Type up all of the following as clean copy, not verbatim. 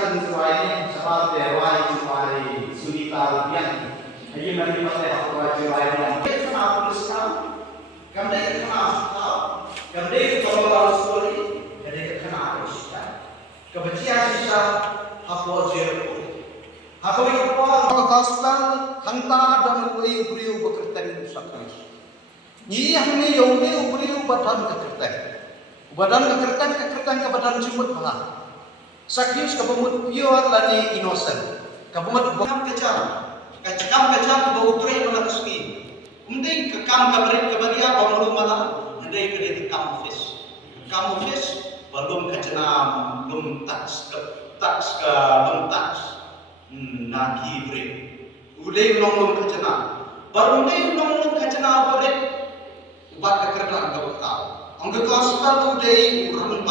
dan suai seperti wai suai sunita rupiah. Jadi mari kita lihat wai itu kenapa sekarang? Kamde kenapa? Kamde kalau story jadi kenapa sekarang? Kebencian sisa hafal jero. Hafal itu gospel hanta dan beriu bekerja sakris. Ni hamni yaume beriu badan bekerja. Badan kekertan kebadan jumut malah. Sakris kebumut pure lagi innocent. Kebumut bokam kecam. Kecam bau turai malah kesmi. Mending kekam kabarin kebadia bamulu malah. Mending kedai kekam fish. Kamu fish belum kecenam, belum touch naki bre. Ulai belum kecenam. Baru ulai belum kecenam bre. Ubat kekertan kau tahu. Angka gospel today urang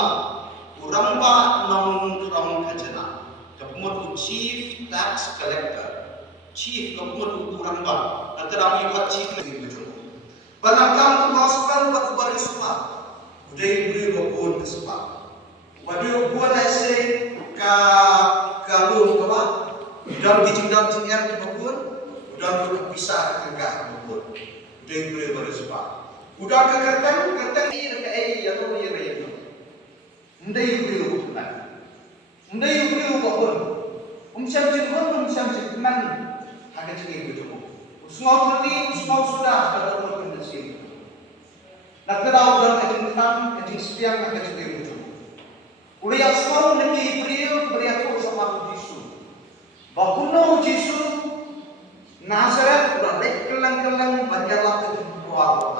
ba nong krong kajana. Kapumot chief tax collector. Chief kapumot urang ba. Nanti buat chief lagi betul. Banakam gospel buat ubari semua. Today beri bapun kesempat. Waduh buat ese kalung apa? Dalam dijindam jingan di bapun. Dalam berpisah kegak bapun. Today beri sempat. Udah kerten ini kayak ya tuh ya itu. Ndai beliau bukan. Ndai beliau bukan. Siam cikman ada cikgu itu. Semua sudah ada orang berdasi. Nak tahu dan kecil siang ada cikgu itu. Kuliah semua lagi beliau tu sama Yesus. Bakuno Yesus Nazaret udah kelang banjarlah ke buah.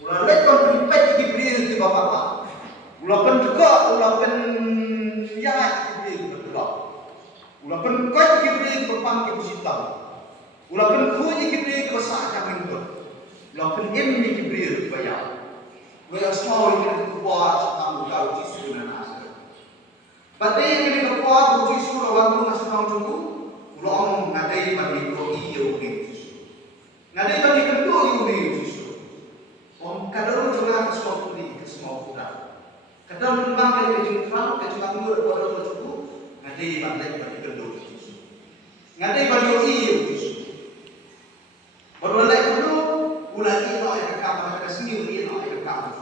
Ulah kon ripet Jibril di bapa. Ulah pen juga ya Jibril betul. Ulah pen kot Jibril berpang ke sitam. Ulah pen ku Jibril ke saat yang itu. Ulah pen ini Jibril bayar. Bayar semua ini kuat kamu tahu Yesus dan Nazareth. Badai ini kuat Yesus lawan tu nasional tunggu. Ulah ngadai bagi ko iyo Yesus. Ngadai bagi kedua iyo Yesus. Kadang juga semua puri, semua kuda. Kadang memang dari kejengkang, kejengkang itu pada cukup. Nanti balik bagi kedua Yesus. Nanti bagi Yesus. Beroleh dulu, ulah ini nak rekam, sini ini nak rekam.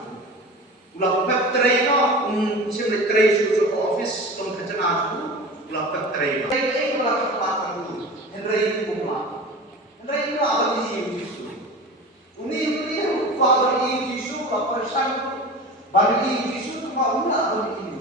Ulah pep trainer, sini trainer susu office, kalau kejenah dulu, ulah pep trainer. Ini ulah kepatan dulu. Henry itu rumah. Henry itu apa di Yesus? Ini bagi Yesus, bagi Yesus cuma ulah bagi